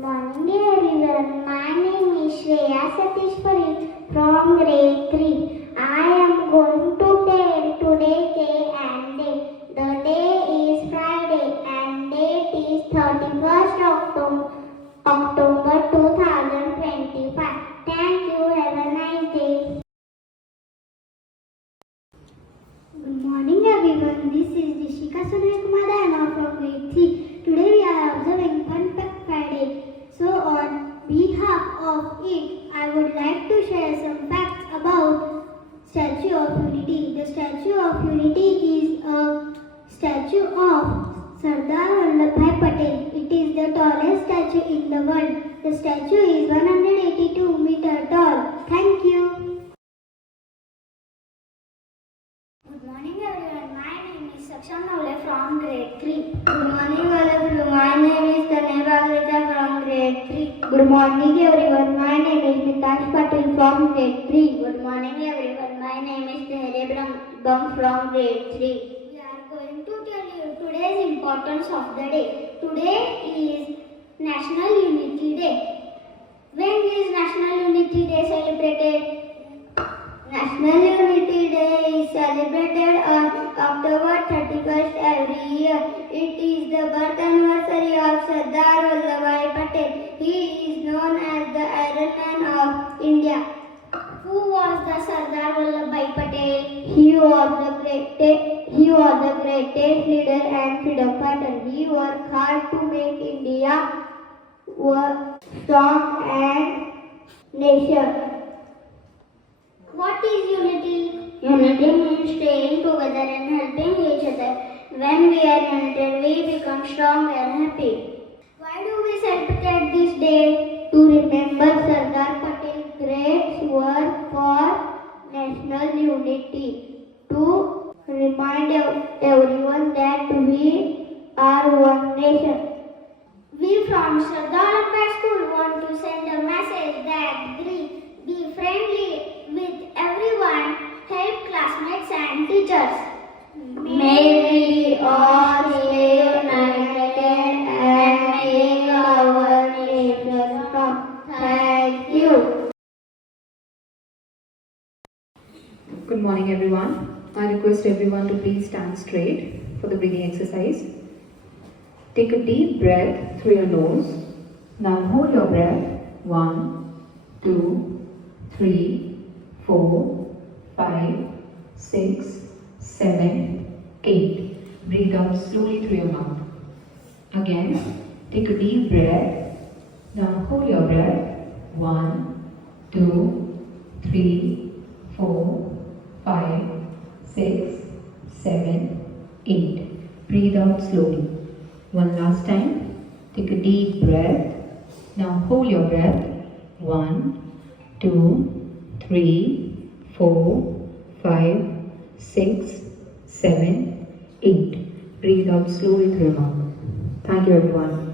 Morning everyone, my name is Shreya from grade 3. I am going to tell today's day and date. The day is Friday and date is 31st October 2025. Thank you, have a nice day. Good morning everyone, this is Rishika Sunaykumadana from grade 3. Today we are observing Fun Fact Friday. So on behalf of it, I would like to share some facts about Statue of Unity. The Statue of Unity is a statue of Sardar Vallabhbhai Patel. It is the tallest statue in the world. The statue is 182 meters tall. Thank you. Good morning everyone, my name is Saksham from grade 3. Good morning all of you, my name is Tanay from grade 3. Good morning everyone, my name is Mitash Patel from grade 3. Good morning everyone, my name is Tehre Bam from grade 3. We are going to tell you today's importance of the day. Today is National Unity Day. When is National Unity Day celebrated? National Unity Day is celebrated on October 31st every year. It is the birth anniversary of Sardar Vallabhbhai Patel. He is known as the Iron Man of India. Who was the Sardar Vallabhbhai Patel? He was the greatest leader and freedom fighter. He worked hard to make India a strong and nation. What is unity? Unity means staying together and helping each other. When we are united, we become strong and happy. Why do we celebrate this day? To remember Sardar Patel's great work for national unity. To remind everyone that we are one nation. We from Shraddha Olympiad School want to send a message that be friendly with everyone, help classmates and teachers. May we all stay united and make our nation strong. Thank you. Good morning everyone. I request everyone to please stand straight for the breathing exercise. Take a deep breath through your nose. Now hold your breath. 1, 2, 3, 4, 5, 6, 7, 8. Breathe out slowly through your mouth. Again, take a deep breath. Now hold your breath. 1, 2, 3, 4, 5, 6, 7, 8. Breathe out slowly. One last time. Take a deep breath. Now hold your breath. 1, 2, 3, 4, 5, 6, 7, 8. Breathe out slowly through your mouth. Thank you everyone.